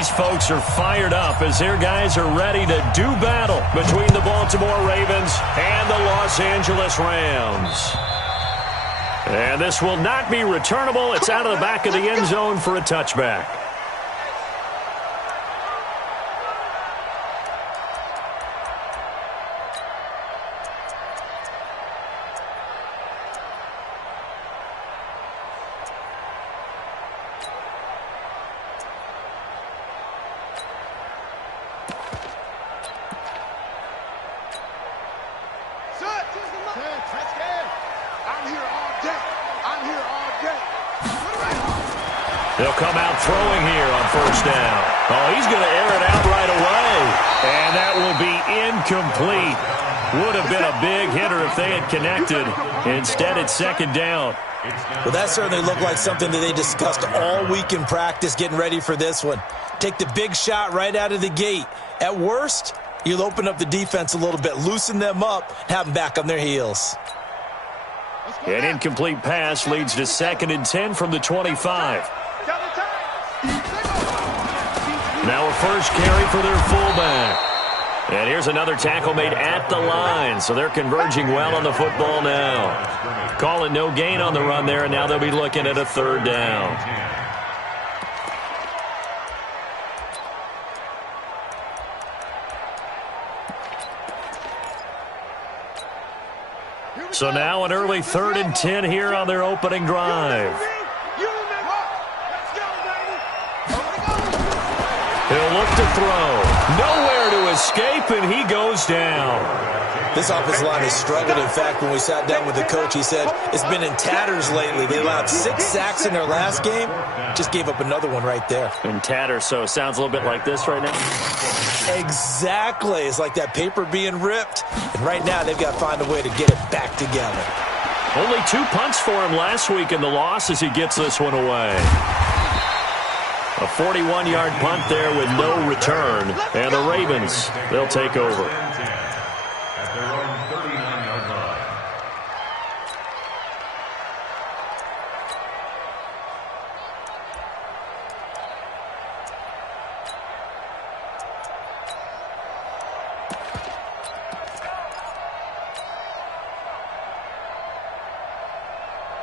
These folks are fired up as their guys are ready to do battle between the Baltimore Ravens and the Los Angeles Rams. And this will not be returnable. It's out of the back of the end zone for a touchback. They'll come out throwing here on first down. Oh, he's going to air it out right away. And that will be incomplete. Would have been a big hitter if they had connected. Instead, it's second down. Well, that certainly looked like something that they discussed all week in practice, getting ready for this one. Take the big shot right out of the gate. At worst, you'll open up the defense a little bit, loosen them up, have them back on their heels. An incomplete pass leads to 2nd and 10 from the 25. Now a first carry for their fullback. And here's another tackle made at the line, so they're converging well on the football now. Calling no gain on the run there, and now they'll be looking at a 3rd down. So now an early 3rd and 10 here on their opening drive. He'll look to throw. Nowhere to escape, and he goes down. This offensive line has struggled. In fact, when we sat down with the coach, he said it's been in tatters lately. They allowed 6 sacks in their last game. Just gave up another one right there. In tatters, so it sounds a little bit like this right now. Exactly. It's like that paper being ripped. And right now, they've got to find a way to get it back together. Only 2 punts for him last week in the loss as he gets this one away. A 41-yard punt there with no return. And the Ravens, they'll take over. At their own 39-yard line.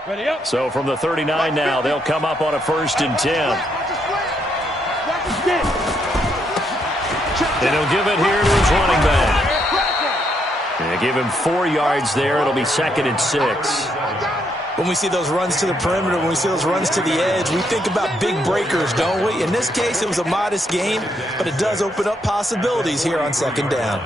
Ready up. So from the 39 now, they'll come up on a 1st and 10. And he'll give it here to his running back. And they give him 4 yards there. It'll be 2nd and 6. When we see those runs to the perimeter, when we see those runs to the edge, we think about big breakers, don't we? In this case, it was a modest gain, but it does open up possibilities here on 2nd down.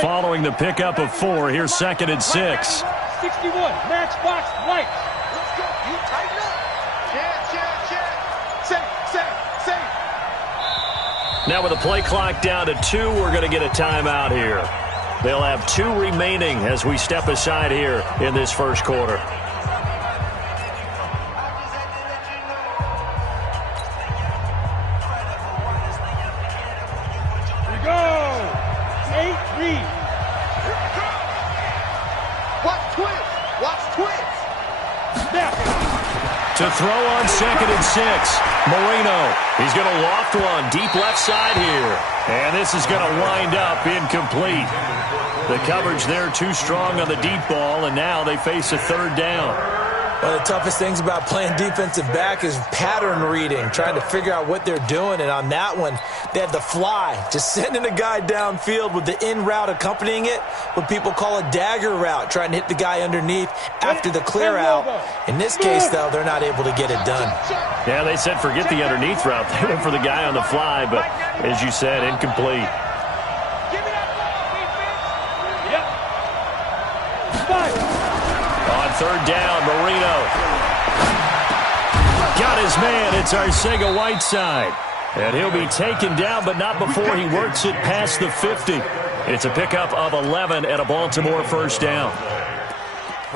Following the pickup of 4, here's 2nd and 6. 61, matchbox, white. Let's go. You tighten up. Check. Safe. Now with the play clock down to 2, we're going to get a timeout here. They'll have 2 remaining as we step aside here in this first quarter. To throw on 2nd and 6. Marino. He's going to loft one deep left side here. And this is going to wind up incomplete. The coverage there too strong on the deep ball, and now they face a 3rd down. One of the toughest things about playing defensive back is pattern reading, trying to figure out what they're doing. And on that one, they had the fly, just sending a guy downfield with the in route accompanying it, what people call a dagger route, trying to hit the guy underneath after the clear out. In this case, though, they're not able to get it done. Yeah, they said forget the underneath route. They went for the guy on the fly, but as you said, incomplete. On 3rd down, Marino. Got his man. It's Arcega-Whiteside. And he'll be taken down, but not before he works it past the 50. It's a pickup of 11 and a Baltimore 1st down.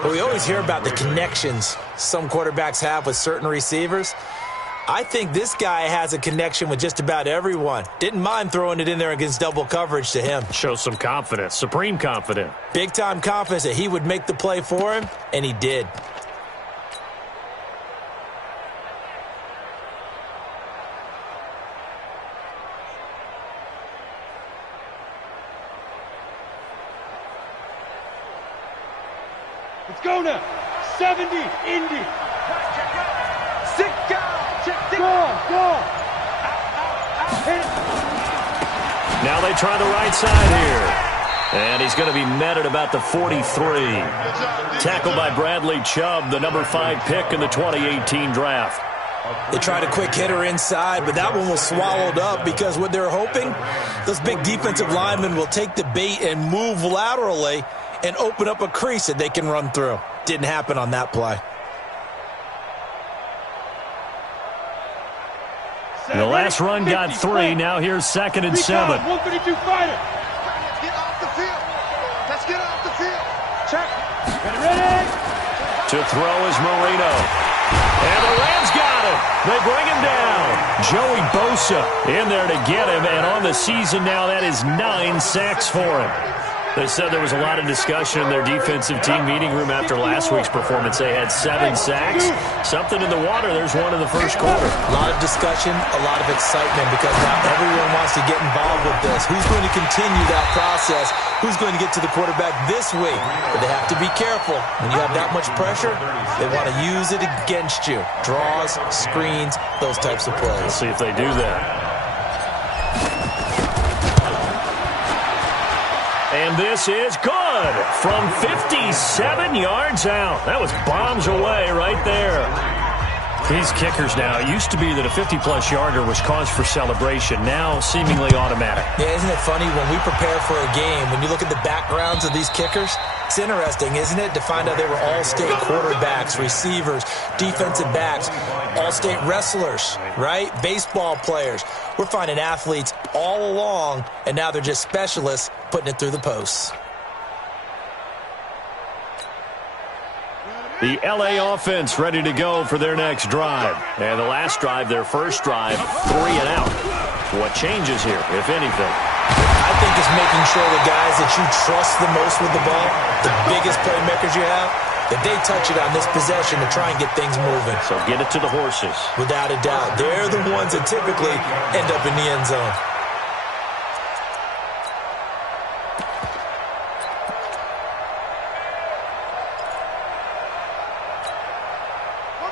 But we always hear about the connections some quarterbacks have with certain receivers. I think this guy has a connection with just about everyone. Didn't mind throwing it in there against double coverage to him. Shows some confidence, supreme confidence. Big-time confidence that he would make the play for him, and he did. Let's go now. 70, Indy. Sit down. Go. Now they try the right side here. And he's going to be met at about the 43. Tackled by Bradley Chubb, the number 5 pick in the 2018 draft. They tried a quick hitter inside, but that one was swallowed up because what they're hoping, those big defensive linemen will take the bait and move laterally and open up a crease that they can run through. Didn't happen on that play. The last run got 3. Now here's 2nd and 7. 132 fighter. Let's get off the field. Let's get off the field. Check. Ready. To throw is Marino. And the Rams got him. They bring him down. Joey Bosa in there to get him. And on the season now, that is 9 sacks for him. They said there was a lot of discussion in their defensive team meeting room after last week's performance. They had 7 sacks. Something in the water. There's one in the first quarter. A lot of discussion, a lot of excitement because now everyone wants to get involved with this. Who's going to continue that process? Who's going to get to the quarterback this week? But they have to be careful. When you have that much pressure, they want to use it against you. Draws, screens, those types of plays. We'll see if they do that. And this is good from 57 yards out. That was bombs away right there. These kickers now, it used to be that a 50-plus yarder was cause for celebration. Now seemingly automatic. Yeah, isn't it funny when we prepare for a game, when you look at the backgrounds of these kickers, it's interesting, isn't it, to find out they were all-state quarterbacks, receivers, defensive backs, all-state wrestlers, right? Baseball players. We're finding athletes all along, and now they're just specialists putting it through the posts. The LA offense ready to go for their next drive. And the last drive, their first drive, 3 and out. What changes here, if anything? I think it's making sure the guys that you trust the most with the ball, the biggest playmakers you have, that they touch it on this possession to try and get things moving. So get it to the horses. Without a doubt. They're the ones that typically end up in the end zone.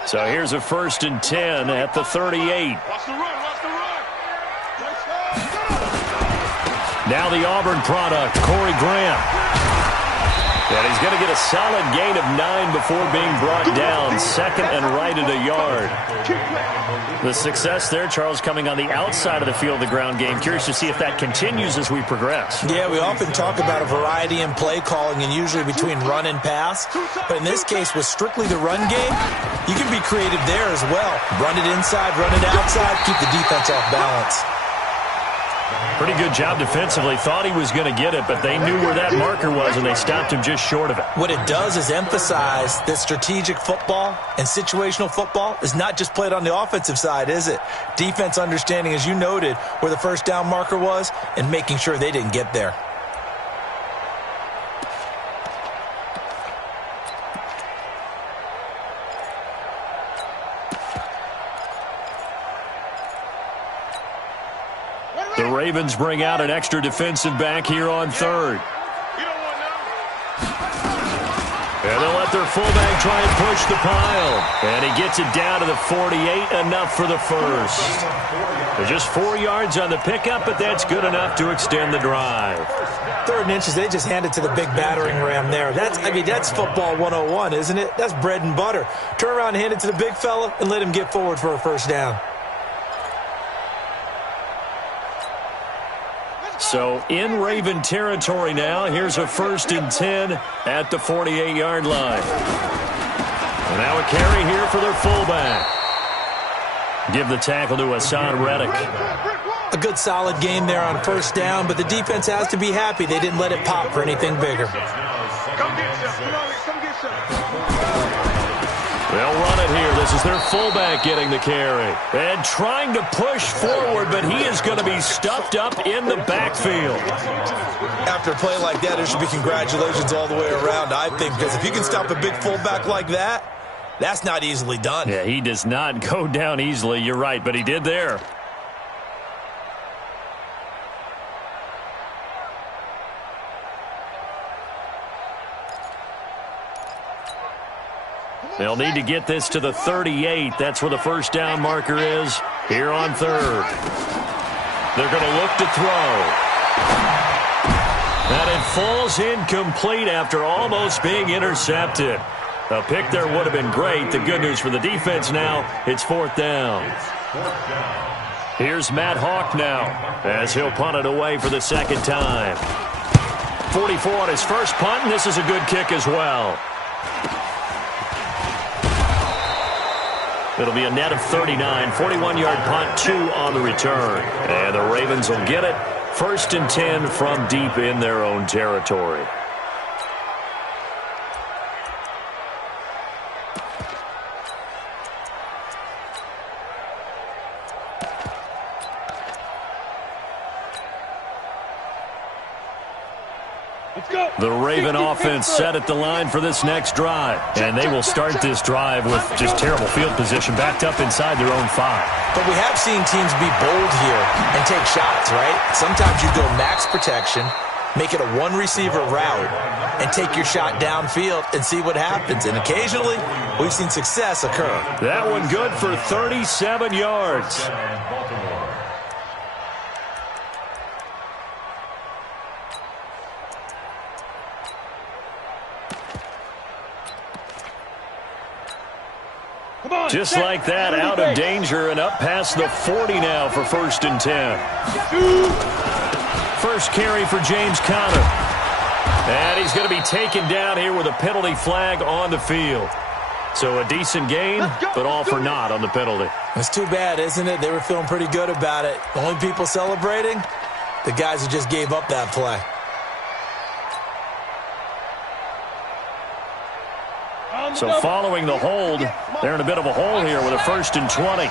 So here's a 1st and 10 at the 38. Watch the run. Now the Auburn product, Corey Graham. And he's going to get a solid gain of 9 before being brought down. 2nd and right at a yard. The success there, Charles, coming on the outside of the field, the ground game. Curious to see if that continues as we progress. Yeah, we often talk about a variety in play calling and usually between run and pass. But in this case, with strictly the run game, you can be creative there as well. Run it inside, run it outside, keep the defense off balance. Pretty good job defensively. Thought he was going to get it, but they knew where that marker was, and they stopped him just short of it. What it does is emphasize that strategic football and situational football is not just played on the offensive side, is it? Defense understanding, as you noted, where the first down marker was and making sure they didn't get there. The Ravens bring out an extra defensive back here on 3rd. And they'll let their fullback try and push the pile. And he gets it down to the 48, enough for the first. They're just 4 yards on the pickup, but that's good enough to extend the drive. 3rd and inches, they just hand it to the big battering ram there. That's football 101, isn't it? That's bread and butter. Turn around and hand it to the big fella and let him get forward for a first down. So in Raven territory now, here's a 1st and 10 at the 48-yard line. And now a carry here for their fullback. Give the tackle to Hassan Reddick. A good solid game there on first down, but the defense has to be happy they didn't let it pop for anything bigger. Come get some. Come on, come get They'll run it here. This is their fullback getting the carry. And trying to push forward, but he is going to be stuffed up in the backfield. After a play like that, there should be congratulations all the way around, I think, because if you can stop a big fullback like that, that's not easily done. Yeah, he does not go down easily. You're right, but he did there. They'll need to get this to the 38. That's where the first down marker is here on third. They're going to look to throw. And it falls incomplete after almost being intercepted. A pick there would have been great. The good news for the defense now, it's fourth down. Here's Matt Hawk now as he'll punt it away for the second time. 44 on his first punt, and this is a good kick as well. It'll be a net of 39, 41-yard punt, 2 on the return. And the Ravens will get it. First and 10 from deep in their own territory. The Raven offense set at the line for this next drive. And they will start this drive with just terrible field position, backed up inside their own 5. But we have seen teams be bold here and take shots, right? Sometimes you go max protection, make it a one-receiver route, and take your shot downfield and see what happens. And occasionally, we've seen success occur. That one good for 37 yards. Just like that, out of danger and up past the 40 now for first and 10. First carry for James Conner. And he's going to be taken down here with a penalty flag on the field. So a decent gain, but all for naught on the penalty. It's too bad, isn't it? They were feeling pretty good about it. The only people celebrating, the guys who just gave up that play. So following the hold, they're in a bit of a hole here with a first and 20.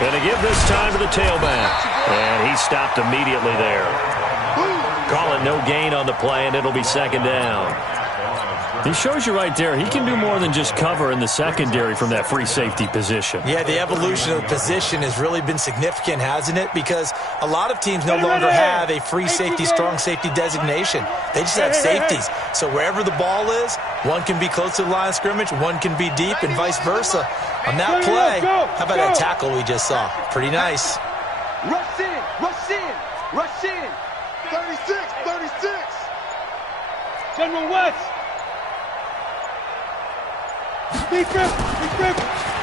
Going to give this time to the tailback. And he stopped immediately there. Call it no gain on the play, and it'll be second down. He shows you right there, he can do more than just cover in the secondary from that free safety position. Yeah, the evolution of the position has really been significant, hasn't it? Because a lot of teams no longer have a free safety, strong safety designation. They just have safeties. So wherever the ball is, one can be close to the line of scrimmage, one can be deep, and vice versa. On that play, how about that tackle we just saw? Pretty nice. Rush in, rush in, rush in. 36, 36. General West.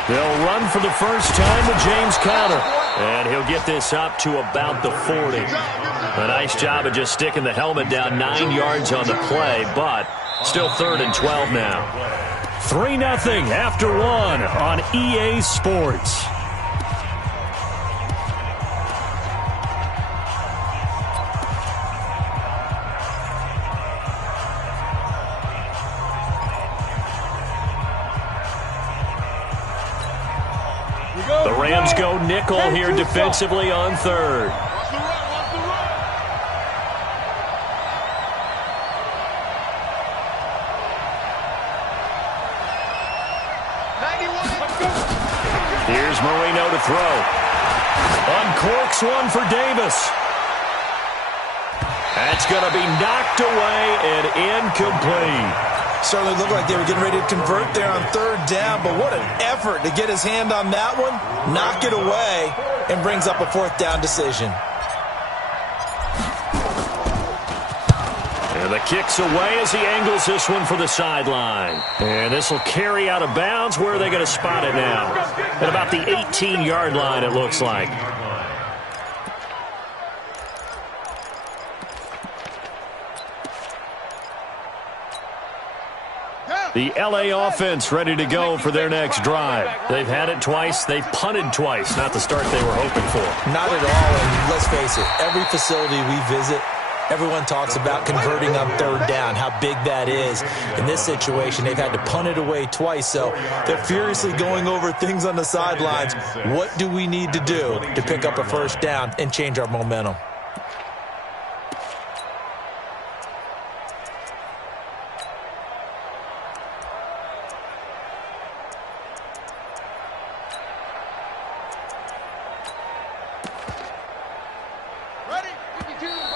They'll run for the first time with James Conner. And he'll get this up to about the 40. A nice job of just sticking the helmet down 9 yards on the play, but still third and 12 now. 3-0 after 1 on EA Sports. The Rams go nickel here defensively on third. Here's Marino to throw. Uncorks one for Davis. That's going to be knocked away and incomplete. Certainly looked like they were getting ready to convert there on third down, but what an effort to get his hand on that one, knock it away, and brings up a fourth down decision. And the kick's away as he angles this one for the sideline. And this will carry out of bounds. Where are they going to spot it now? At about the 18-yard line, it looks like. The LA offense ready to go for their next drive. They've had it twice. They've punted twice. Not the start they were hoping for. Not at all, and let's face it, every facility we visit, Everyone talks about converting on third down, how big that is. In this situation, they've had to punt it away twice, so they're furiously going over things on the sidelines. What do we need to do to pick up a first down and change our momentum?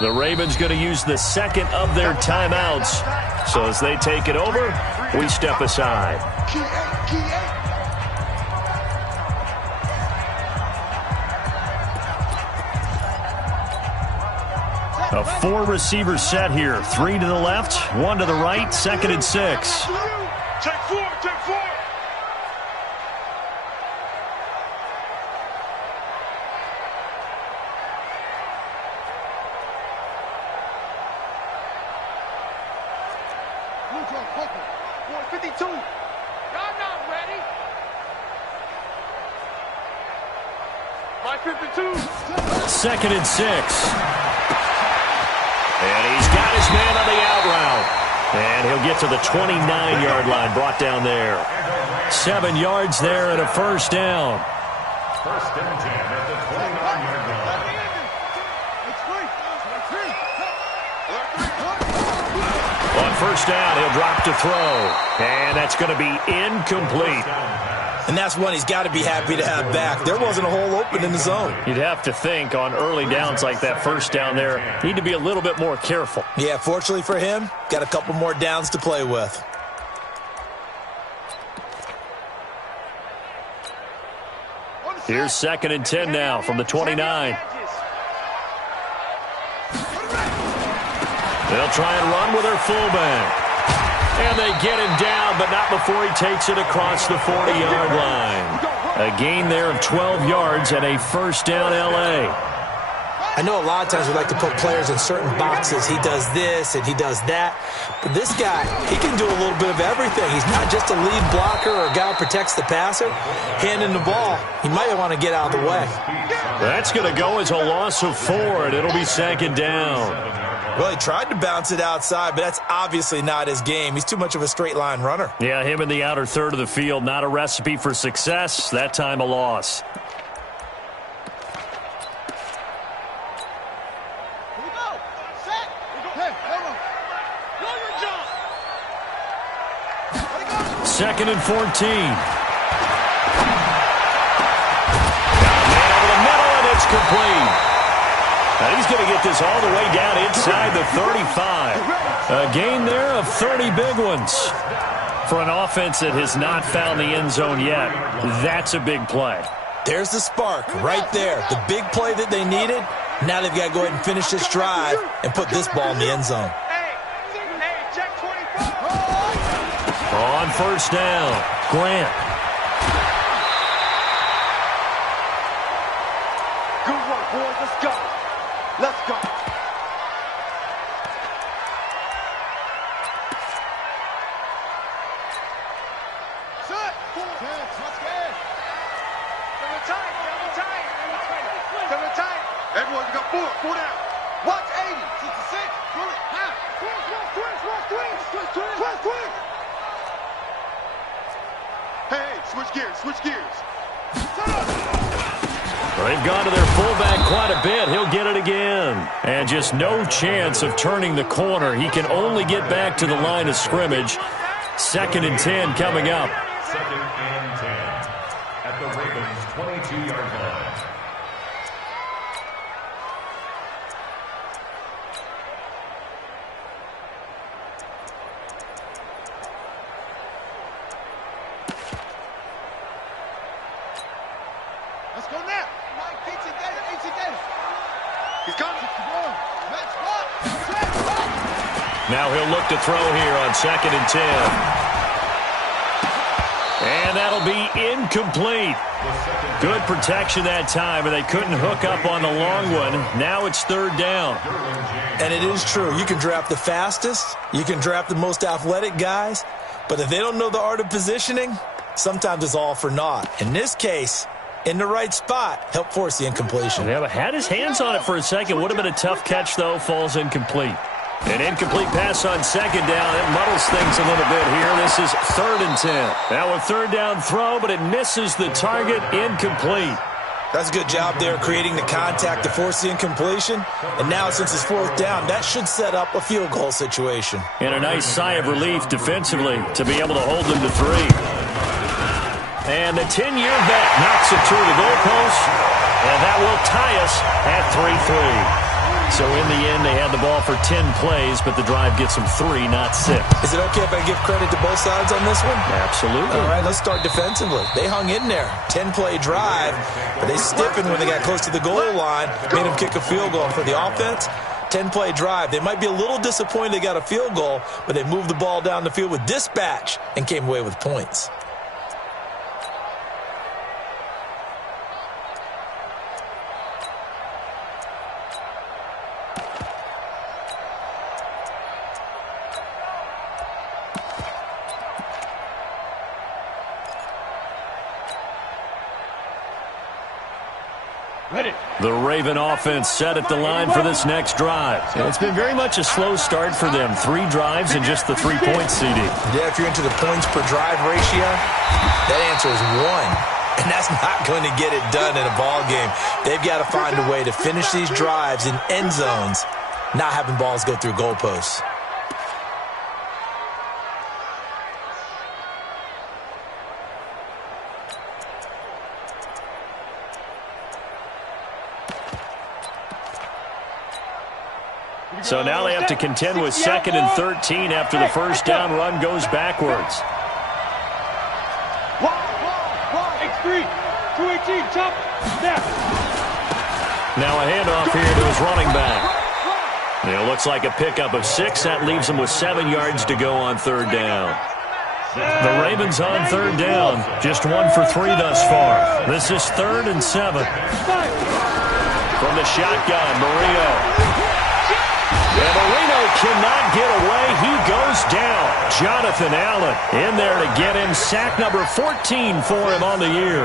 The Ravens going to use the second of their timeouts. So as they take it over, we step aside. A four-receiver set here. 3 to the left, 1 to the right, 2nd and 6. Take 4, take 4. Second and 6. And he's got his man on the out route. And he'll get to the 29-yard line, brought down there. 7 yards there and a first down. First and 10 at the 29-yard line. On first down, he'll drop to throw. And that's going to be incomplete. And that's one he's got to be happy to have back. There wasn't a hole open in the zone. You'd have to think on early downs like that first down there, need to be a little bit more careful. Yeah, fortunately for him, got a couple more downs to play with. Here's 2nd and 10 now from the 29. They'll try and run with their fullback. And they get him down, but not before he takes it across the 40-yard line. A gain there of 12 yards and a first down L.A. I know a lot of times we like to put players in certain boxes. He does this and he does that. But this guy, he can do a little bit of everything. He's not just a lead blocker or a guy who protects the passer. Handing the ball, he might want to get out of the way. That's going to go as a loss of 4, and it'll be 2nd down. Well, he tried to bounce it outside, but that's obviously not his game. He's too much of a straight-line runner. Yeah, him in the outer third of the field, not a recipe for success. That time a loss. Here we go. Set. Hey, hold on. Do your job. 2nd and 14. Man over the middle, and it's complete. Now he's going to get this all the way down inside the 35. A gain there of 30 big ones. For an offense that has not found the end zone yet, that's a big play. There's the spark right there. The big play that they needed. Now they've got to go ahead and finish this drive and put this ball in the end zone. Hey, check 24. On first down, Grant. Good work, boys. Let's go. Let's go. Set. Double tight. Everyone, you got 4 down. Watch 80. 66. Pull it. Twist. Hey, switch gears. Well, they've gone to their fullback quite a bit. He'll get it again. And just no chance of turning the corner. He can only get back to the line of scrimmage. 2nd and 10 coming up. 2nd and 10 at the Ravens' 22-yard line. Let's go now. He's got it. Now he'll look to throw here on 2nd and 10. And that'll be incomplete. Good protection that time, and they couldn't hook up on the long one. Now it's 3rd down. And it is true. You can draft the fastest. You can draft the most athletic guys. But if they don't know the art of positioning, sometimes it's all for naught. In this case, in the right spot, helped force the incompletion. Yeah, but had his hands on it for a second. Would have been a tough catch, though. Falls incomplete. An incomplete pass on second down. It muddles things a little bit here. This is 3rd and 10. Now a third down throw, but it misses the target. Incomplete. That's a good job there creating the contact to force the incompletion. And now since it's 4th down, that should set up a field goal situation. And a nice sigh of relief defensively to be able to hold them to 3. And the 10-year vet knocks it through the goalpost. And that will tie us at 3-3. So in the end, they had the ball for 10 plays, but the drive gets them 3, not 6. Is it okay if I give credit to both sides on this one? Absolutely. All right, let's start defensively. They hung in there. 10-play drive, but they stiffened when they got close to the goal line, made them kick a field goal. For the offense, 10-play drive. They might be a little disappointed they got a field goal, but they moved the ball down the field with dispatch and came away with points. The Raven offense set at the line for this next drive. It's been very much a slow start for them. 3 drives and just the 3 points, CD. Yeah, if you're into the points per drive ratio, that answer is 1. And that's not going to get it done in a ball game. They've got to find a way to finish these drives in end zones, not having balls go through goalposts. So now they have to contend with 2nd and 13 after the first down run goes backwards. X3, 218, chop, snap. Now a handoff here to his running back. It looks like a pickup of 6. That leaves them with 7 yards to go on 3rd down. The Ravens on 3rd down. Just 1 for 3 thus far. This is 3rd and 7. From the shotgun, Marino. And Marino cannot get away. He goes down. Jonathan Allen in there to get him. Sack number 14 for him on the year.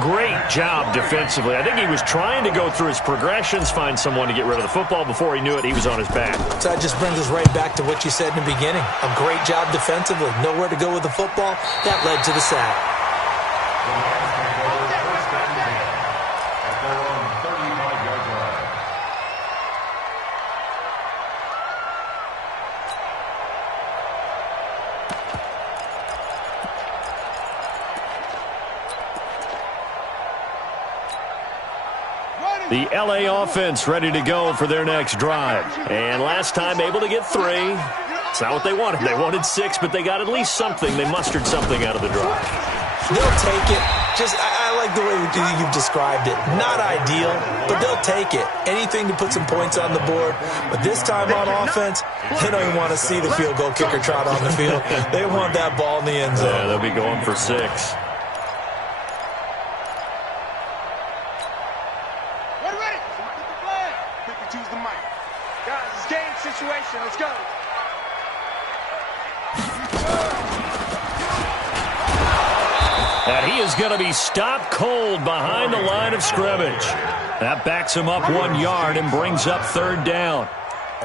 Great job defensively. I think he was trying to go through his progressions, find someone to get rid of the football. Before he knew it, he was on his back. So that just brings us right back to what you said in the beginning. A great job defensively. Nowhere to go with the football. That led to the sack. The LA offense ready to go for their next drive. And last time able to get 3. It's not what they wanted. They wanted 6, but they got at least something. They mustered something out of the drive. They'll take it. I like the way you've described it. Not ideal, but they'll take it. Anything to put some points on the board. But this time on offense, they don't even want to see the field goal kicker trot on the field. They want that ball in the end zone. Yeah, they'll be going for 6. Let's go. And he is going to be stopped cold behind the line of scrimmage. That backs him up 1 yard and brings up 3rd down.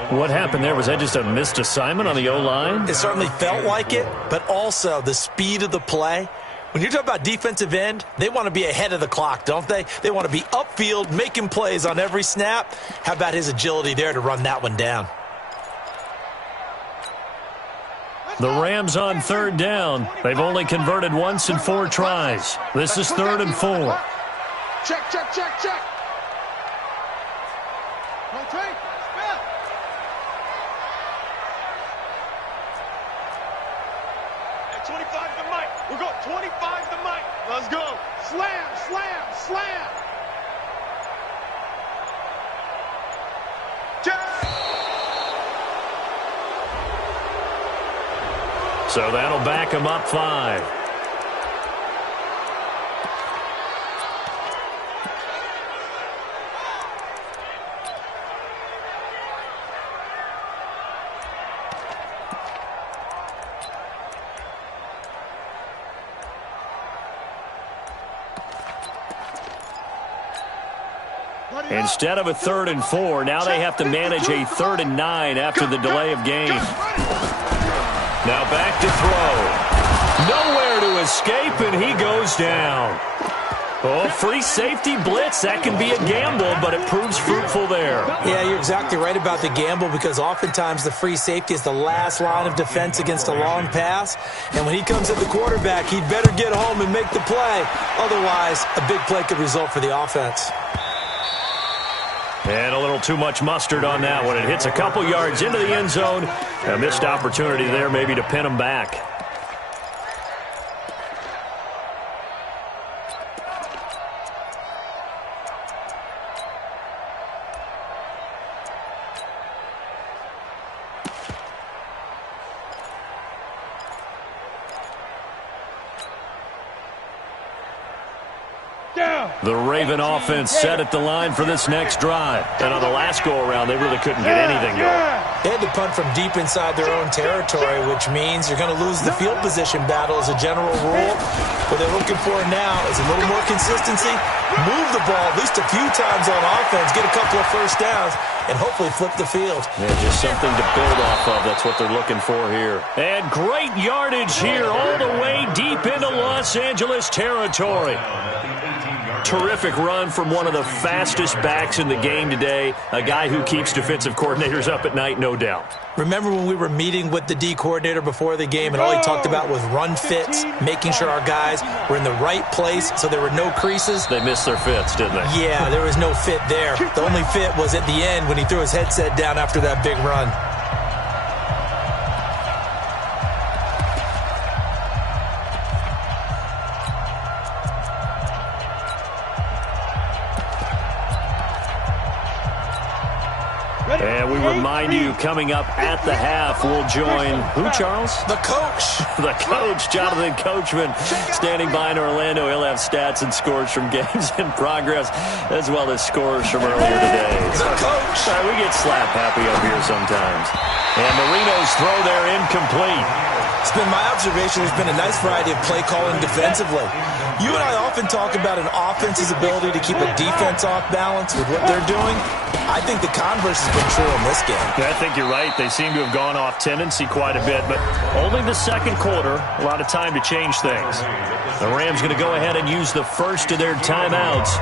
What happened there? Was that just a missed assignment on the O-line? It certainly felt like it, but also the speed of the play. When you're talking about defensive end, they want to be ahead of the clock, don't they? They want to be upfield, making plays on every snap. How about his agility there to run that one down? The Rams on 3rd down. They've only converted once in 4 tries. This is 3rd and 4. Check, check, check, check. No take. At 25 to Mike. We're going 25 to Mike. Let's go. Slam, slam, slam. Check. So that'll back him up 5. Instead of a 3rd and 4, now they have to manage a 3rd and 9 after the delay of game. Now back to throw. Nowhere to escape, and he goes down. Oh, free safety blitz. That can be a gamble, but it proves fruitful there. Yeah, you're exactly right about the gamble, because oftentimes the free safety is the last line of defense against a long pass. And when he comes at the quarterback, he'd better get home and make the play. Otherwise, a big play could result for the offense. And a little too much mustard on that one. It hits a couple yards into the end zone. A missed opportunity there maybe to pin him back. The Raven offense set at the line for this next drive. And on the last go-around, they really couldn't get anything going. They had to punt from deep inside their own territory, which means you're going to lose the field position battle as a general rule. What they're looking for now is a little more consistency, move the ball at least a few times on offense, get a couple of first downs, and hopefully flip the field. Yeah, just something to build off of. That's what they're looking for here. And great yardage here all the way deep into Los Angeles territory. Terrific run from one of the fastest backs in the game today, a guy who keeps defensive coordinators up at night, no doubt. Remember when we were meeting with the D coordinator before the game, and all he talked about was run fits, making sure our guys were in the right place so there were no creases? They missed their fits, didn't they? Yeah, there was no fit there. The only fit was at the end when he threw his headset down after that big run. And we remind you, coming up at the half, we'll join who, Charles? The coach. The coach, Jonathan Coachman, standing by in Orlando. He'll have stats and scores from games in progress, as well as scores from earlier today. The coach. We get slap happy up here sometimes. And Marino's throw there incomplete. It's been my observation there's been a nice variety of play calling defensively. You and I often talk about an offense's ability to keep a defense off balance with what they're doing. I think the converse has been true in this game. Yeah, I think you're right. They seem to have gone off tendency quite a bit, but only the second quarter, a lot of time to change things. The Rams going to go ahead and use the first of their timeouts.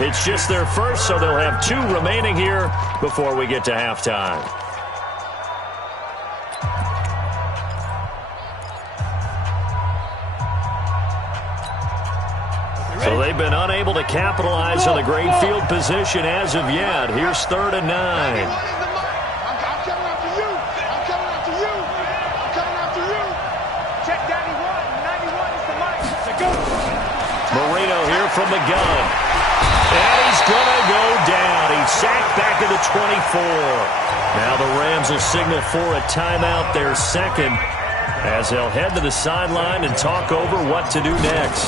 It's just their first, so they'll have 2 remaining here before we get to halftime. So they've been unable to capitalize on the great field position as of yet. Here's 3rd and 9. I'm coming after you. I'm coming after you. I'm coming after you. Check 91. 91 is the line. To go. Marino here from the gun. And he's going to go down. He's sacked back at the 24. Now the Rams will signal for a timeout, their second, as they'll head to the sideline and talk over what to do next.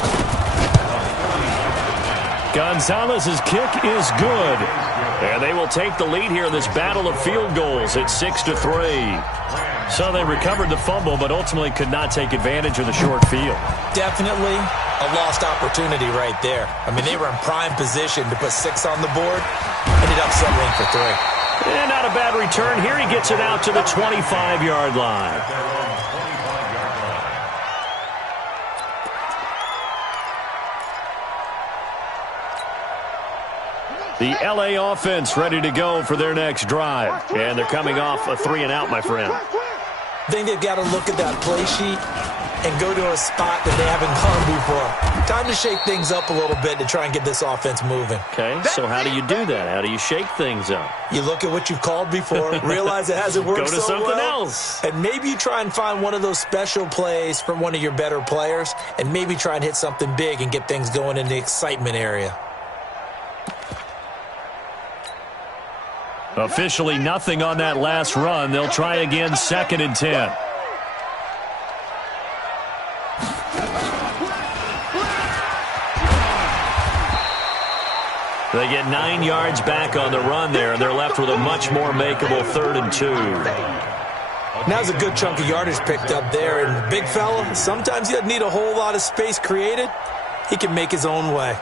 Gonzalez's kick is good. And they will take the lead here in this battle of field goals at 6-3. So they recovered the fumble, but ultimately could not take advantage of the short field. Definitely a lost opportunity right there. I mean, they were in prime position to put 6 on the board. Ended up settling for 3. And not a bad return. Here he gets it out to the 25-yard line. The L.A. offense ready to go for their next drive. And they're coming off a 3-and-out, my friend. I think they've got to look at that play sheet and go to a spot that they haven't gone before. Time to shake things up a little bit to try and get this offense moving. Okay, so how do you do that? How do you shake things up? You look at what you've called before, realize it hasn't worked Go to so something well, else. and maybe you try and find one of those special plays from one of your better players, and maybe try and hit something big and get things going in the excitement area. Officially nothing on that last run. They'll try again, 2nd and 10. They get 9 yards back on the run there, and they're left with a much more makeable 3rd and 2. Now's a good chunk of yardage picked up there, and big fella, sometimes he doesn't need a whole lot of space created. He can make his own way.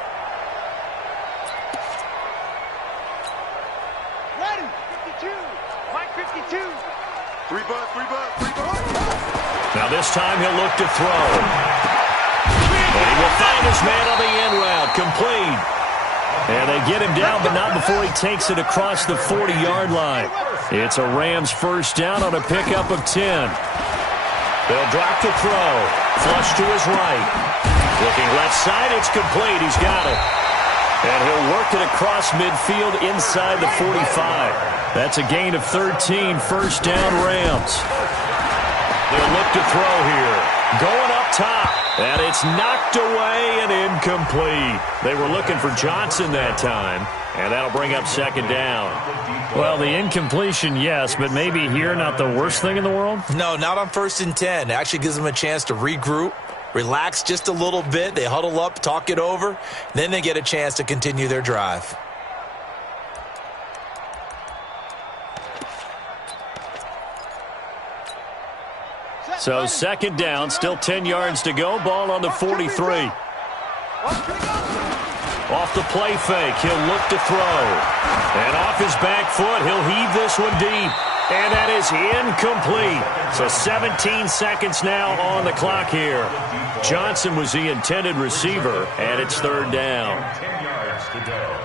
Now this time he'll look to throw. And he will find his man on the end route. Complete. And they get him down, but not before he takes it across the 40-yard line. It's a Rams first down on a pickup of 10. They'll drop to throw. Flush to his right. Looking left side, it's complete. He's got it. And he'll work it across midfield inside the 45. That's a gain of 13, first down Rams. They'll look to throw here. Going up top. And it's knocked away and incomplete. They were looking for Johnson that time. And that'll bring up second down. Well, the incompletion, yes, but maybe here not the worst thing in the world? No, not on 1st and 10. It actually gives them a chance to regroup, relax just a little bit. They huddle up, talk it over. Then they get a chance to continue their drive. So second down, still 10 yards to go. Ball on the 43. Off the play fake, he'll look to throw. And off his back foot, he'll heave this one deep. And that is incomplete. So 17 seconds now on the clock here. Johnson was the intended receiver, and it's third down. 10 yards to go.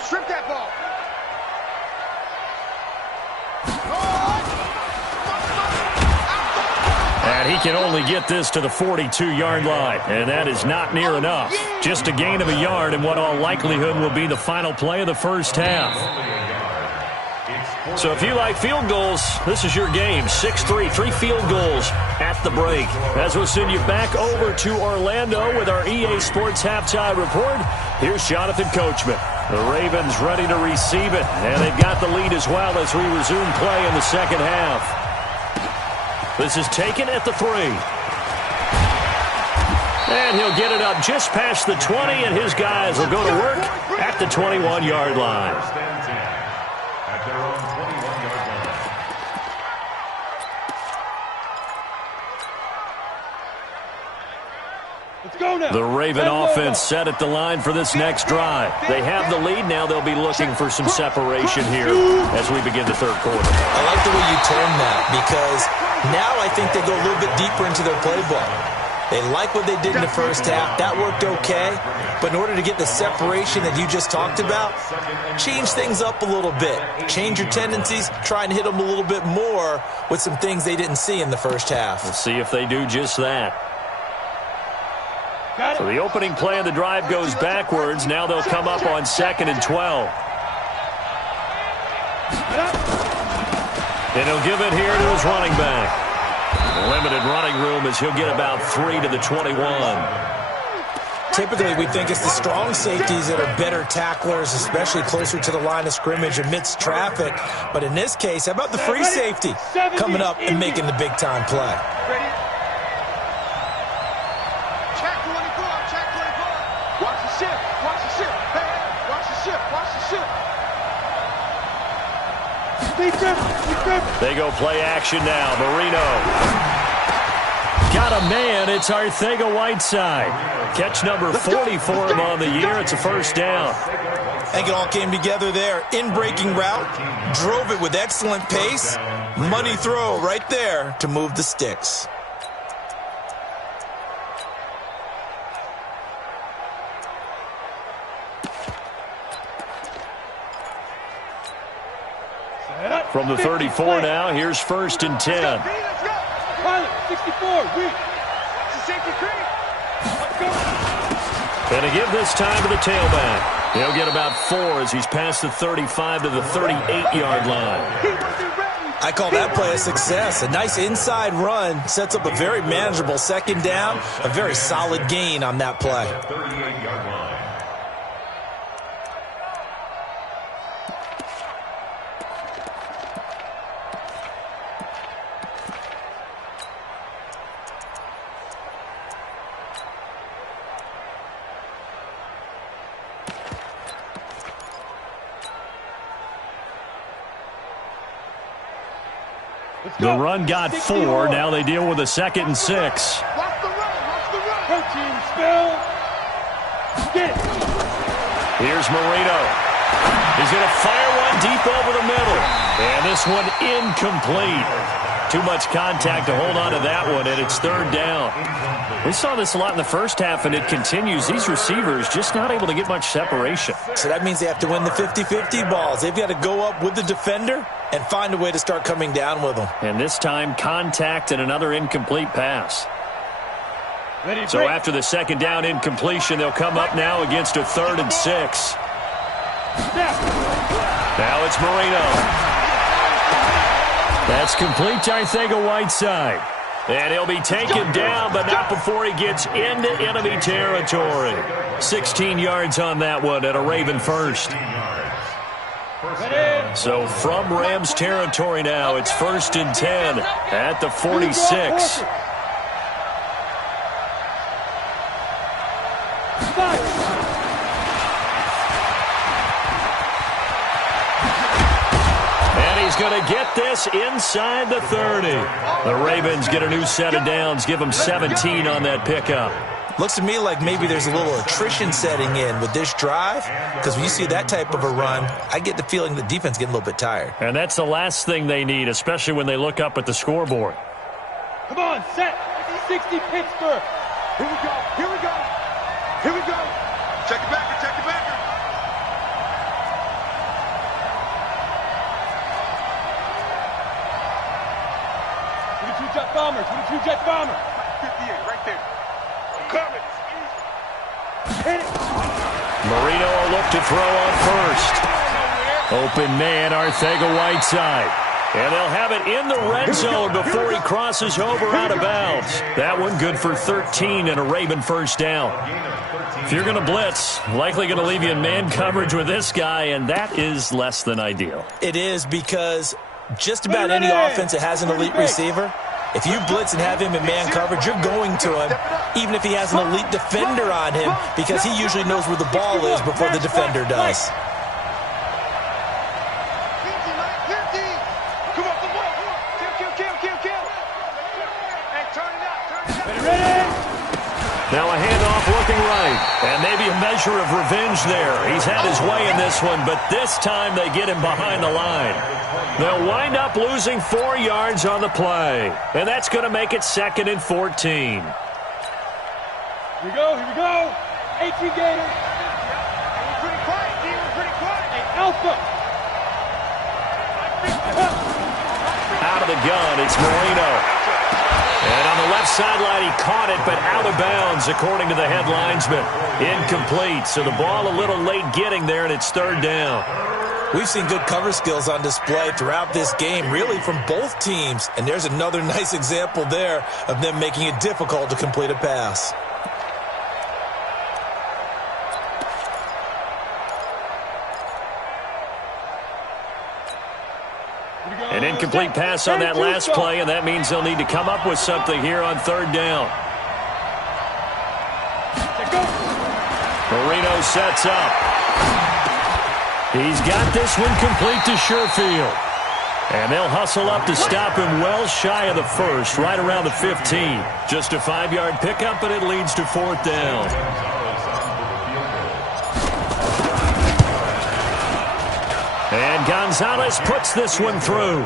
Strip that ball. And he can only get this to the 42-yard line, and that is not near enough. Just a gain of a yard in what all likelihood will be the final play of the first half. So if you like field goals, this is your game. 6-3, 3 field goals at the break. As we'll send you back over to Orlando with our EA Sports Halftime Report, here's Jonathan Coachman. The Ravens ready to receive it, and they've got the lead as well as we resume play in the second half. This is taken at the 3. And he'll get it up just past the 20, and his guys will go to work at the 21-yard line. At their own 21-yard line. Let's go now. The Raven offense set at the line for this next drive. They have the lead. Now they'll be looking for some separation here as we begin the third quarter. I like the way you term that because now I think they go a little bit deeper into their playbook. They like what they did in the first half. That worked okay. But in order to get the separation that you just talked about, change things up a little bit. Change your tendencies. Try and hit them a little bit more with some things they didn't see in the first half. We'll see if they do just that. So the opening play of the drive goes backwards. Now they'll come up on 2nd and 12. And he'll give it here to his running back. Limited running room as he'll get about 3 to the 21. Typically, we think it's the strong safeties that are better tacklers, especially closer to the line of scrimmage amidst traffic. But in this case, how about the free safety coming up and making the big-time play? Check 24, check 24. Watch the ship, watch the ship. Hey, watch the ship, watch the ship. They go play action now. Marino. Got a man. It's Arcega-Whiteside. Catch number 40 for him on the year. It's a first down. I think it all came together there. In-breaking route. Drove it with excellent pace. Money throw right there to move the sticks. From the 34 now, here's 1st and 10. Pilot, 64, reach. Safety creek. Let's go. And to give this time to the tailback. He'll get about 4 as he's past the 35 to the 38-yard line. I call that play a success. A nice inside run sets up a very manageable second down. A very solid gain on that play. 38-yard line. The run got 4. Now they deal with a 2nd and 6. Watch the run. Watch the run. Coaching, spell. Get it. Here's Marino. He's going to fire one deep over the middle. And this one incomplete. Too much contact to hold on to that one, and it's 3rd down. We saw this a lot in the first half, and it continues. These receivers just not able to get much separation. So that means they have to win the 50-50 balls. They've got to go up with the defender and find a way to start coming down with them. And this time, contact and another incomplete pass. So after the 2nd down incompletion, they'll come up now against a 3rd and 6. Now it's Marino. That's complete to Arcega-Whiteside. And he'll be taken down, but not before he gets into enemy territory. 16 yards on that one at a Raven first. So from Rams territory now, it's 1st and 10 at the 46. Going to get this inside the 30. The Ravens get a new set of downs, give them 17 on that pickup. Looks to me like maybe there's a little attrition setting in with this drive, because when you see that type of a run, I get the feeling the defense getting a little bit tired. And that's the last thing they need, especially when they look up at the scoreboard. Come on, set. 60 Pittsburgh. Here we go. Here we go. Here we go. Check it back. Check it back. 22 Jet Bomber. 22 Jet Bomber. 58 right there. I'm coming. Hit it. Marino will look to throw on first. Open man, Arcega-Whiteside. And they'll have it in the red zone before he crosses over out of bounds. That one good for 13 and a Raven first down. If you're going to blitz, likely going to leave you in man coverage with this guy, and that is less than ideal. It is, because just about any offense that has an elite receiver, if you blitz and have him in man coverage, you're going to him, even if he has an elite defender on him, because he usually knows where the ball is before the defender does. Now a handoff looking right, and maybe a measure of revenge there. He's had his way in this one, but this time they get him behind the line. They'll wind up losing 4 yards on the play, and that's going to make it 2nd and 14. Here we go. 18 Gators. We're pretty quiet, D. We're pretty quiet. Hey, Alpha. Out of the gun, it's Marino. And on the left sideline, he caught it, but out of bounds, according to the head linesman. Incomplete, so the ball a little late getting there, and it's 3rd down. We've seen good cover skills on display throughout this game, really from both teams. And there's another nice example there of them making it difficult to complete a pass. An incomplete pass on that last play, and that means they'll need to come up with something here on 3rd down. Marino sets up. He's got this one complete to Sherfield. And they'll hustle up to stop him well shy of the first, right around the 15. Just a 5-yard pickup, but it leads to 4th down. And Gonzalez puts this one through.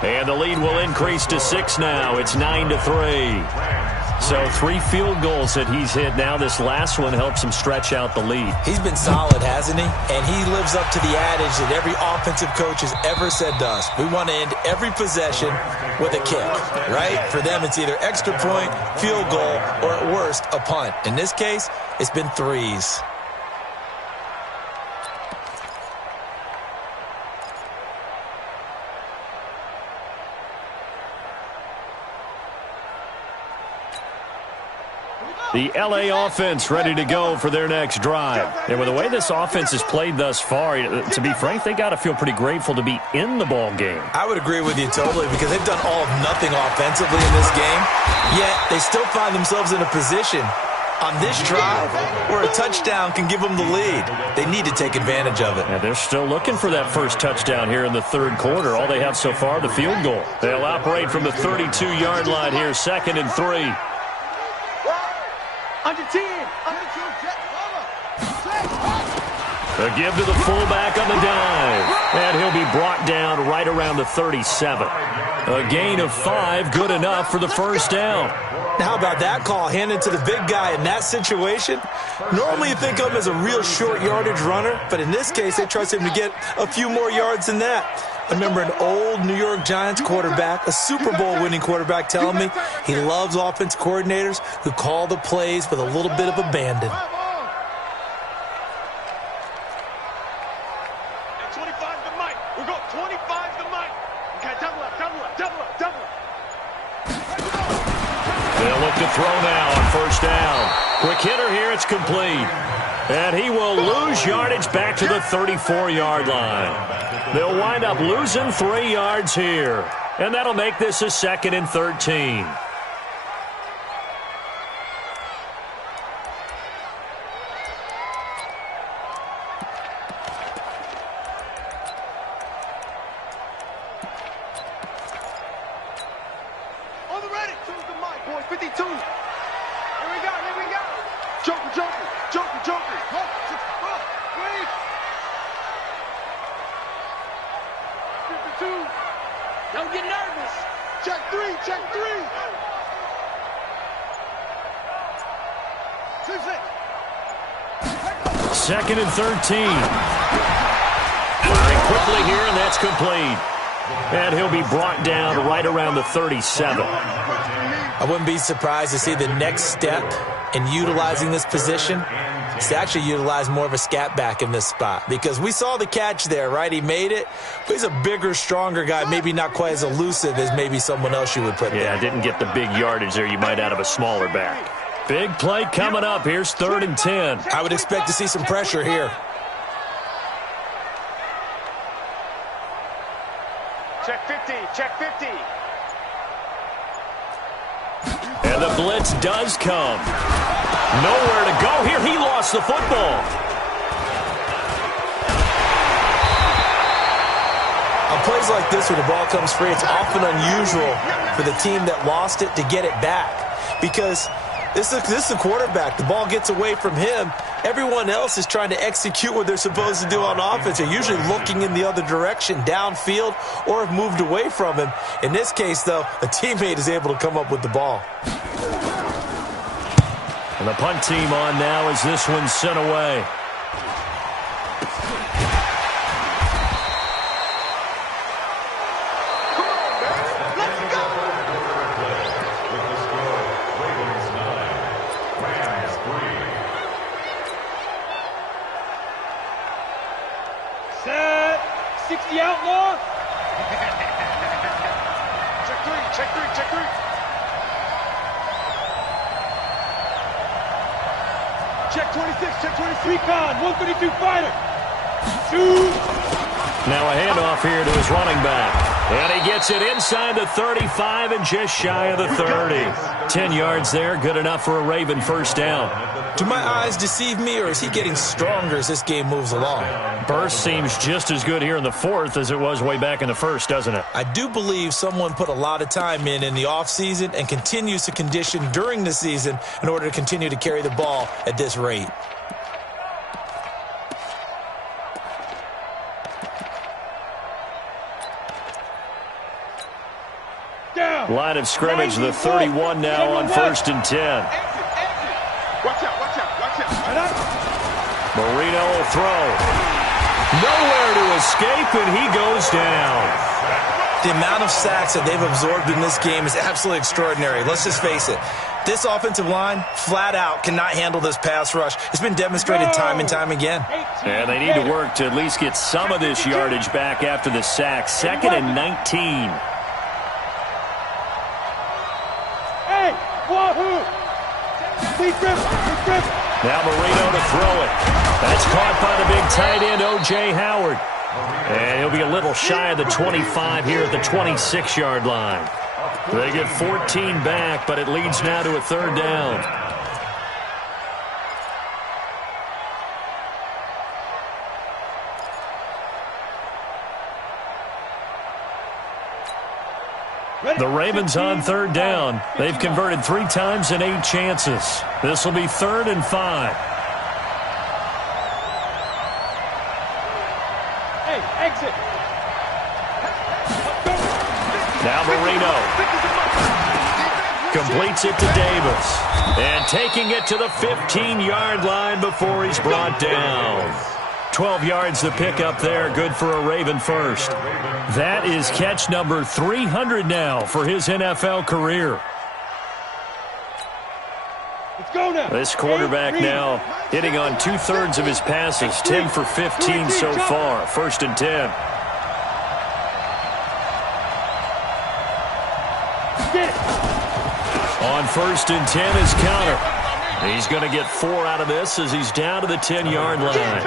And the lead will increase to 6 now. It's 9-3. So 3 field goals that he's hit now. This last one helps him stretch out the lead. He's been solid, hasn't he? And he lives up to the adage that every offensive coach has ever said to us. We want to end every possession with a kick, right? For them, it's either extra point, field goal, or at worst, a punt. In this case, it's been 3s. The L.A. offense ready to go for their next drive. And with the way this offense has played thus far, to be frank, they got to feel pretty grateful to be in the ball game. I would agree with you totally, because they've done all of nothing offensively in this game, yet they still find themselves in a position on this drive where a touchdown can give them the lead. They need to take advantage of it. And they're still looking for that first touchdown here in the third quarter. All they have so far, the field goal. They'll operate from the 32-yard line here, 2nd and 3. Under 10. A give to the fullback on the dive. And he'll be brought down right around the 37. A gain of 5, good enough for the first down. Now, how about that call handed to the big guy in that situation? Normally you think of him as a real short yardage runner, but in this case they trust him to get a few more yards than that. I remember an old New York Giants quarterback, a Super Bowl winning quarterback, telling me he loves offensive coordinators who call the plays with a little bit of abandon. 25 to Mike. We'll go 25 to Mike. Okay, double up. They'll look to throw now on first down. Quick hitter here, it's complete. And he will lose yardage back to the 34-yard line. They'll wind up losing 3 yards here. And that'll make this a 2nd and 13. On the ready. Choose the mic, boys. 52. Here we go. Joker. 52. Don't get nervous. Check 3. 2nd and 13. Firing quickly here, and that's complete. And he'll be brought down right around the 37. I wouldn't be surprised to see the next step in utilizing this position is to actually utilize more of a scat back in this spot, because we saw the catch there, right? He made it, but he's a bigger, stronger guy, maybe not quite as elusive as maybe someone else you would put there. Yeah, didn't get the big yardage there you might out of a smaller back. Big play coming up. Here's 3rd and 10. I would expect to see some pressure here. Check 50. And the blitz does come. Nowhere to go here. He lost the football. On plays like this where the ball comes free, it's often unusual for the team that lost it to get it back, because this is a quarterback. The ball gets away from him. Everyone else is trying to execute what they're supposed to do on offense. They're usually looking in the other direction, downfield, or have moved away from him. In this case, though, a teammate is able to come up with the ball. And the punt team on now as this one's sent away. Set. 60 outlaw. Check three. Check 26. Recon. 132 fighter. Shoot. Now a handoff here to his running back. And he gets it inside the 35 and just shy of the 30. 10 yards there, good enough for a Raven first down. Do my eyes deceive me, or is he getting stronger as this game moves along? Burst seems just as good here in the fourth as it was way back in the first, doesn't it? I do believe someone put a lot of time in the offseason and continues to condition during the season in order to continue to carry the ball at this rate. Line of scrimmage, the 31 now on 1st and 10. Watch out. Marino will throw. Nowhere to escape, and he goes down. The amount of sacks that they've absorbed in this game is absolutely extraordinary. Let's just face it. This offensive line, flat out, cannot handle this pass rush. It's been demonstrated time and time again. And they need to work to at least get some of this yardage back after the sack. 2nd and 19. Hey, wahoo! Big grip. Now Marino to throw it. That's caught by the big tight end, O.J. Howard. And he'll be a little shy of the 25 here at the 26-yard line. They get 14 back, but it leads now to a 3rd down. The Ravens on third down. They've converted 3 times in 8 chances. This will be 3rd and 5. Hey, exit. Now Marino. Completes it to Davis. And taking it to the 15-yard line before he's brought down. 12 yards to pick up there. Good for a Raven first. That is catch number 300 now for his NFL career. Let's go now. This quarterback now hitting on 2/3 of his passes. 10 for 15 so far. 1st and 10. On 1st and 10 is Counter. He's going to get 4 out of this as he's down to the 10-yard line.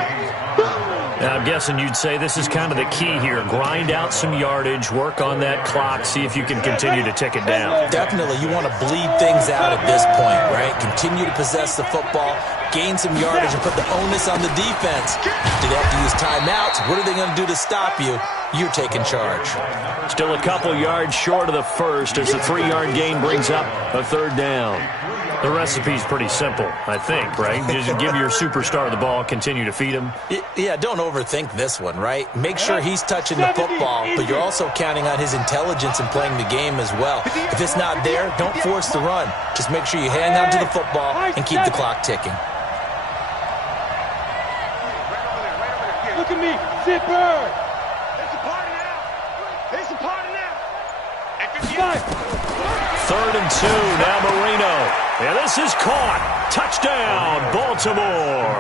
Now, I'm guessing you'd say this is kind of the key here. Grind out some yardage, work on that clock, see if you can continue to tick it down. Definitely, you want to bleed things out at this point, right? Continue to possess the football, gain some yardage, and put the onus on the defense. Do they have to use timeouts? What are they going to do to stop you? You're taking charge. Still a couple yards short of the first as the 3-yard gain brings up a 3rd down. The recipe's pretty simple, I think, right? Just give your superstar the ball, continue to feed him. Yeah, don't overthink this one, right? Make sure he's touching the football, but you're also counting on his intelligence in playing the game as well. If it's not there, don't force the run. Just make sure you hang on to the football and keep the clock ticking. Look at me, Zipper. It's a party now. It's a party now. At 3rd and 2, now Marino. And this is caught. Touchdown, Baltimore.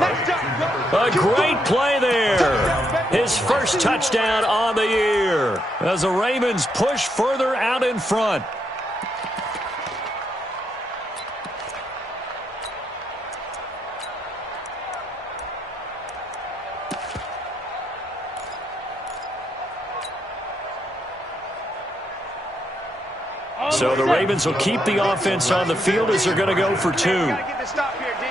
A great play there. His first touchdown on the year as the Ravens push further out in front. So the Ravens will keep the offense on the field as they're going to go for 2. Gotta get the stop here, D.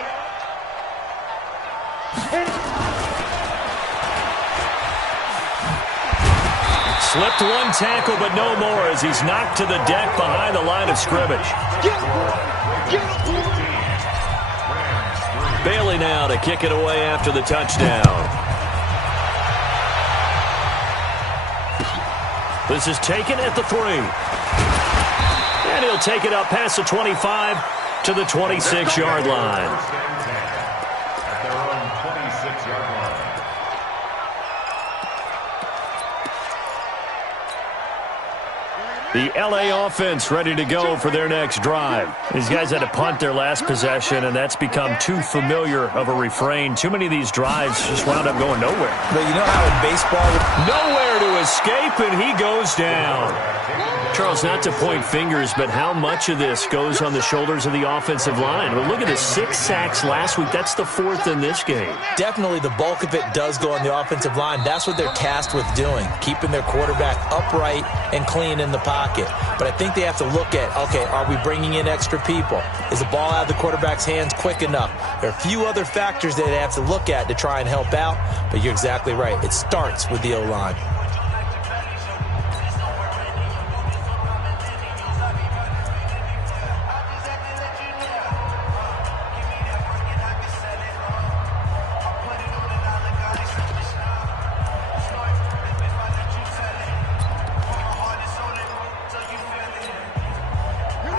Slipped one tackle, but no more as he's knocked to the deck behind the line of scrimmage. Bailey now to kick it away after the touchdown. This is taken at the 3. And he'll take it up past the 25 to the 26-yard line. At their own 26-yard line. The L.A. offense ready to go for their next drive. These guys had to punt their last possession, and that's become too familiar of a refrain. Too many of these drives just wound up going nowhere. But you know how in baseball... Nowhere to escape, and he goes down. Charles, not to point fingers, but how much of this goes on the shoulders of the offensive line? Well, look at the 6 sacks last week. That's the 4th in this game. Definitely the bulk of it does go on the offensive line. That's what they're tasked with doing, keeping their quarterback upright and clean in the pocket. But I think they have to look at, okay, are we bringing in extra people? Is the ball out of the quarterback's hands quick enough? There are a few other factors that they have to look at to try and help out, but you're exactly right. It starts with the O-line.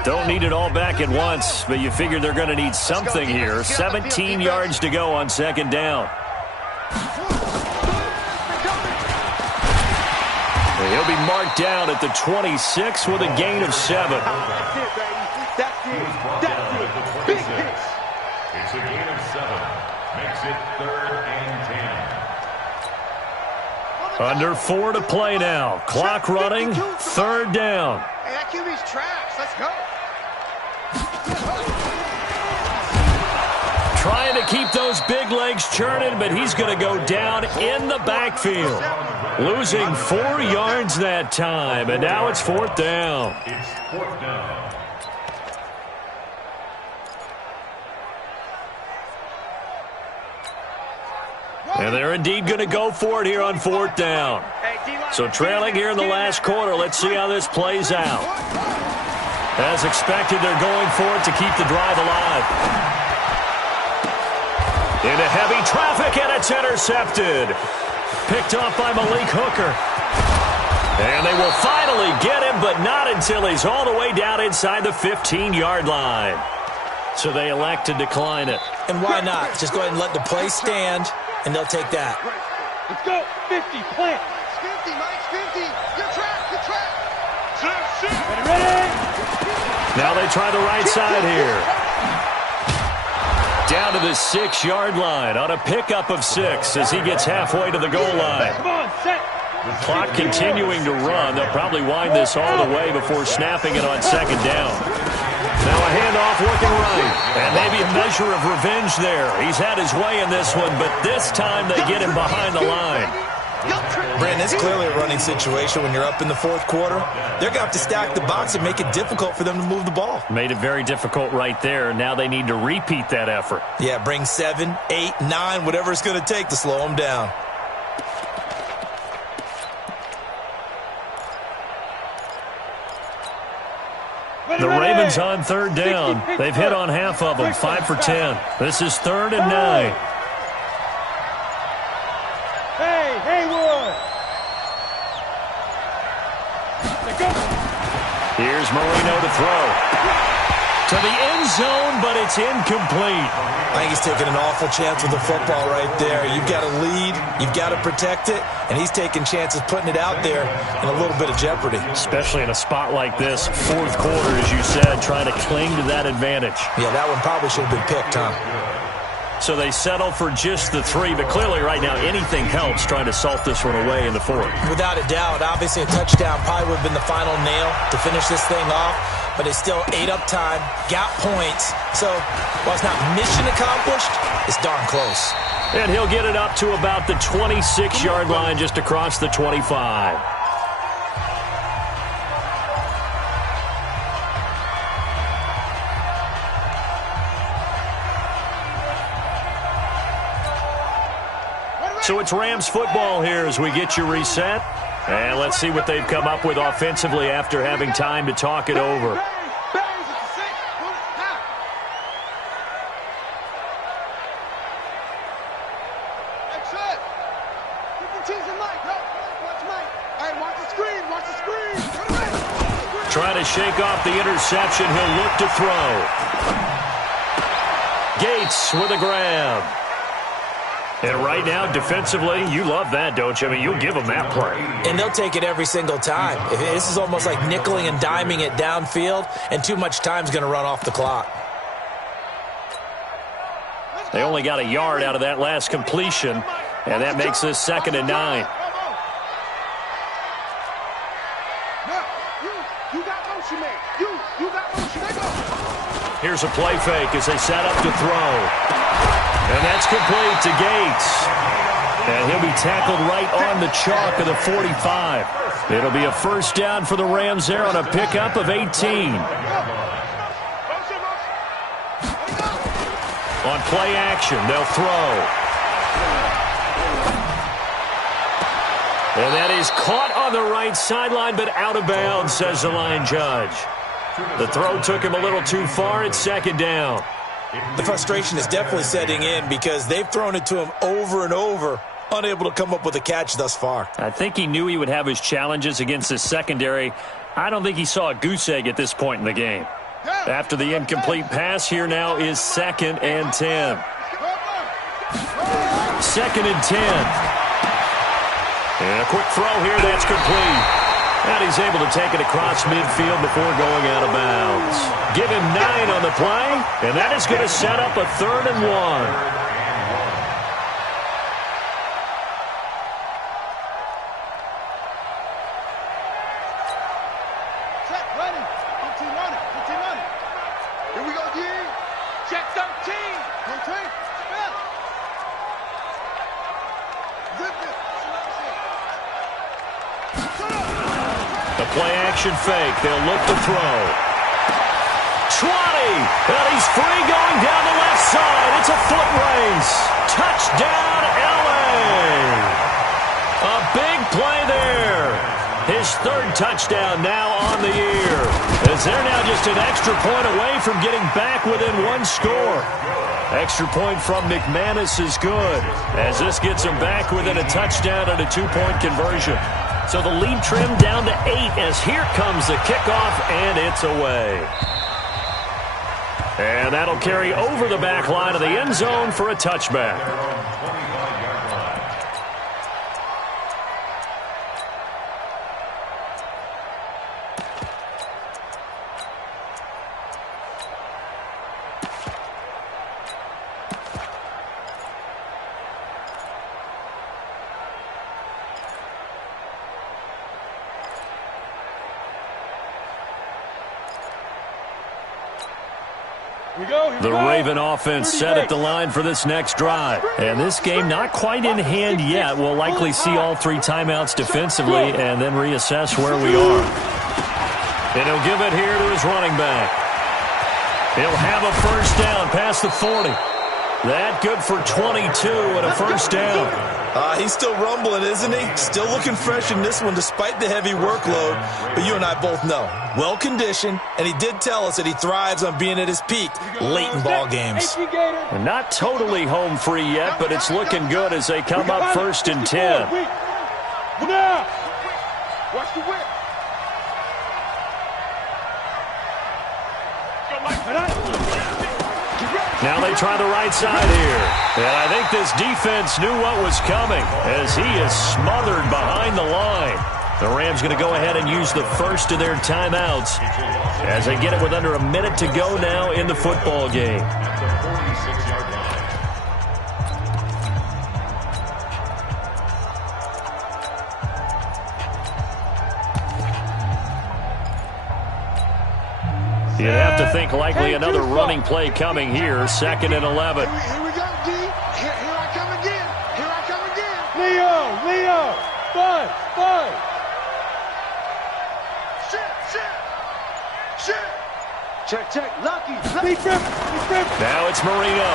Don't need it all back at once, but you figure they're going to need something here. 17 yards to go on 2nd down. He'll be marked down at the 26 with a gain of 7. That's it, baby. That's it. That's it. Big hits. It's a gain of 7. Makes it 3rd and 10. Under 4 to play now. Clock running. 3rd down. Hey, that QB's trash. Let's go. Trying to keep those big legs churning, but he's going to go down in the backfield. Losing 4 yards that time, and now it's 4th down. It's 4th down. And they're indeed going to go for it here on 4th down. So trailing here in the last quarter. Let's see how this plays out. As expected, they're going for it to keep the drive alive. Into heavy traffic, and it's intercepted. Picked off by Malik Hooker. And they will finally get him, but not until he's all the way down inside the 15-yard line. So they elect to decline it. And why not? Just go ahead and let the play stand, and they'll take that. Let's go. 50, plant. 50, Mike, 50. Your track, your track. Ready? Now they try the right side here. Down to the 6-yard line on a pickup of 6 as he gets halfway to the goal line. Come on, set. Clock continuing to run. They'll probably wind this all the way before snapping it on 2nd down. Now a handoff looking right. And maybe a measure of revenge there. He's had his way in this one, but this time they get him behind the line. Brandon, it's clearly a running situation when you're up in the 4th quarter. They're going to have to stack the box and make it difficult for them to move the ball. Made it very difficult right there. Now they need to repeat that effort. Yeah, bring 7, 8, 9, whatever it's going to take to slow them down. The Ravens on 3rd down. They've hit on half of them, 5 for 10. This is 3rd and 9. Hey, Haywood. Here's Marino to throw. To the end zone, but it's incomplete. I think he's taking an awful chance with the football right there. You've got to lead, you've got to protect it, and he's taking chances putting it out there in a little bit of jeopardy. Especially in a spot like this, 4th quarter, as you said, trying to cling to that advantage. Yeah, that one probably should have been picked, huh? So they settle for just the 3, but clearly right now anything helps trying to salt this one away in the 4th. Without a doubt, obviously a touchdown probably would have been the final nail to finish this thing off, but it's still ate up time, got points. So while it's not mission accomplished, it's darn close. And he'll get it up to about the 26-yard line just across the 25. So it's Rams football here as we get you reset. And let's see what they've come up with offensively after having time to talk it over. Trying to shake off the interception. He'll look to throw. Gates with a grab. And right now, defensively, you love that, don't you? I mean, you'll give them that play. And they'll take it every single time. This is almost like nickeling and diming it downfield, and too much time's going to run off the clock. They only got a yard out of that last completion, and that makes this 2nd and 9. Here's a play fake as they set up to throw. And that's complete to Gates. And he'll be tackled right on the chalk of the 45. It'll be a 1st down for the Rams there on a pickup of 18. On play action, they'll throw. And that is caught on the right sideline, but out of bounds, says the line judge. The throw took him a little too far. It's 2nd down. The frustration is definitely setting in because they've thrown it to him over and over, unable to come up with a catch thus far. I think he knew he would have his challenges against his secondary. I don't think he saw a goose egg at this point in the game. After the incomplete pass, here now is 2nd and 10. 2nd and 10. And a quick throw here, that's complete. And he's able to take it across midfield before going out of bounds. Give him 9 on the play, and that is going to set up a 3rd and 1. Play-action fake. They'll look to throw. 20. And he's free going down the left side. It's a foot race. Touchdown, L.A. touchdown now on the year, as they're now just an extra point away from getting back within one score. Extra point from McManus is good, as this gets them back within a touchdown and a 2-point conversion. So the lead trimmed down to 8, as here comes the kickoff, and it's away. And that'll carry over the back line of the end zone for a touchback. The Raven offense set at the line for this next drive. And this game not quite in hand yet. We'll likely see all 3 timeouts defensively and then reassess where we are. And he'll give it here to his running back. He'll have a first down past the 40. That good for 22 and a first down. He's still rumbling, isn't he? Still looking fresh in this one despite the heavy workload. But you and I both know, well-conditioned, and he did tell us that he thrives on being at his peak late in ball games. And not totally home free yet, but it's looking good as they come up 1st and 10. Watch the whip. Now they try the right side here. And I think this defense knew what was coming, as he is smothered behind the line. The Rams going to go ahead and use the first of their timeouts as they get it with under a minute to go now in the football game. You'd have to think likely another running play coming here, 2nd and 11. Here we go, D. Here I come again. Here I come again. Leo. Five. Shit. Check. Lucky. Now it's Marino.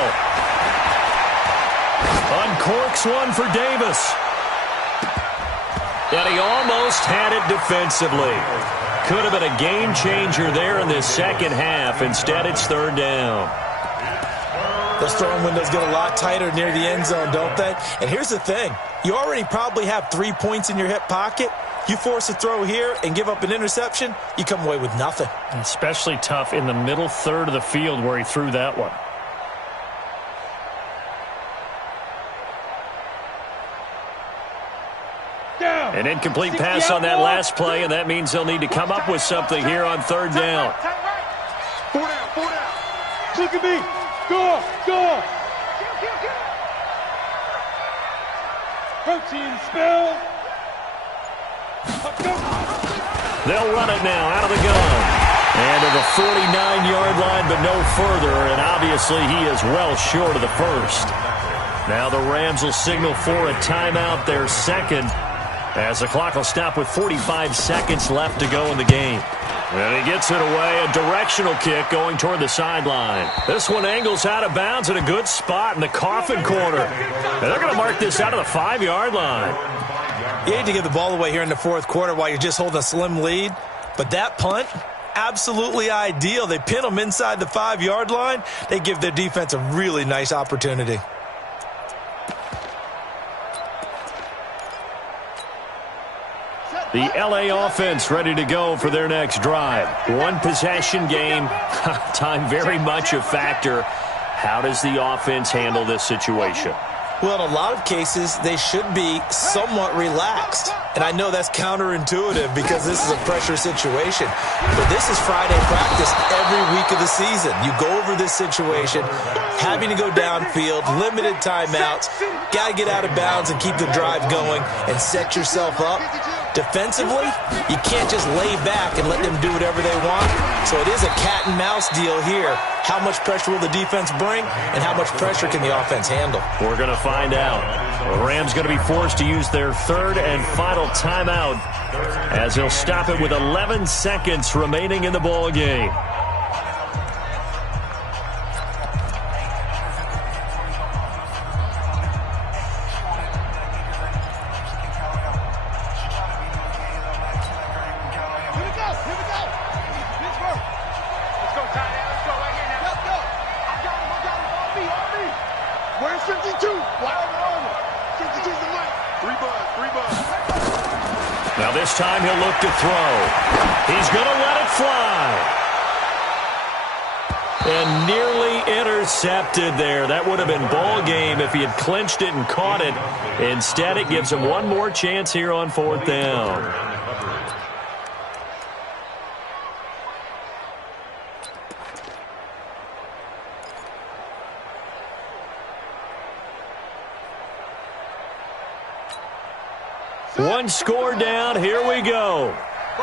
Uncorks one for Davis. And he almost had it defensively. Could have been a game changer there in this second half. Instead, it's 3rd down. Those throwing windows get a lot tighter near the end zone, don't they? And here's the thing. You already probably have 3 points in your hip pocket. You force a throw here and give up an interception, you come away with nothing. Especially tough in the middle third of the field where he threw that one. An incomplete pass on that last play, and that means they'll need to come up with something here on 3rd down. 4 down. Look at me. Go. Protein spill. They'll run it now out of the gun. And to the 49-yard line, but no further, and obviously he is well short of the first. Now the Rams will signal for a timeout, their 2nd. As the clock will stop with 45 seconds left to go in the game. And he gets it away, a directional kick going toward the sideline. This one angles out of bounds in a good spot in the coffin corner. And they're going to mark this out of the 5-yard line. You hate to give the ball away here in the 4th quarter while you're just holding a slim lead. But that punt, absolutely ideal. They pin them inside the 5-yard line. They give their defense a really nice opportunity. The LA offense ready to go for their next drive. 1 possession game. Time very much a factor. How does the offense handle this situation? Well, in a lot of cases, they should be somewhat relaxed. And I know that's counterintuitive because this is a pressure situation. But this is Friday practice every week of the season. You go over this situation, having to go downfield, limited timeouts, got to get out of bounds and keep the drive going and set yourself up. Defensively, you can't just lay back and let them do whatever they want. So it is a cat and mouse deal here. How much pressure will the defense bring, and how much pressure can the offense handle? We're going to find out. The Rams going to be forced to use their 3rd and final timeout as they'll stop it with 11 seconds remaining in the ball game. Shoot. Wide over. 66 the mic. 3 buds. 3 buds. Now this time he'll look to throw. He's going to let it fly. And nearly intercepted there. That would have been ball game if he had clinched it and caught it. Instead, it gives him one more chance here on 4th down. One score down. Here we go.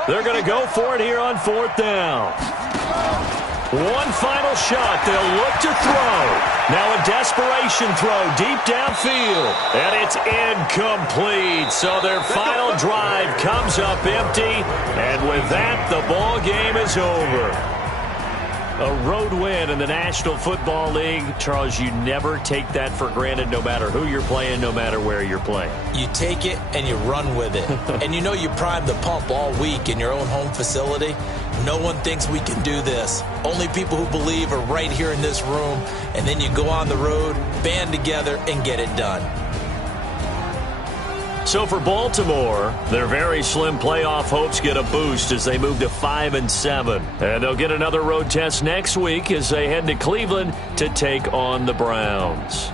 They're going to go for it here on 4th down. One final shot. They'll look to throw. Now a desperation throw deep downfield. And it's incomplete. So their final drive comes up empty. And with that, the ball game is over. A road win in the National Football League. Charles, you never take that for granted no matter who you're playing, no matter where you're playing. You take it and you run with it. And you know you prime the pump all week in your own home facility. No one thinks we can do this. Only people who believe are right here in this room. And then you go on the road, band together, and get it done. So for Baltimore, their very slim playoff hopes get a boost as they move to 5-7. And they'll get another road test next week as they head to Cleveland to take on the Browns.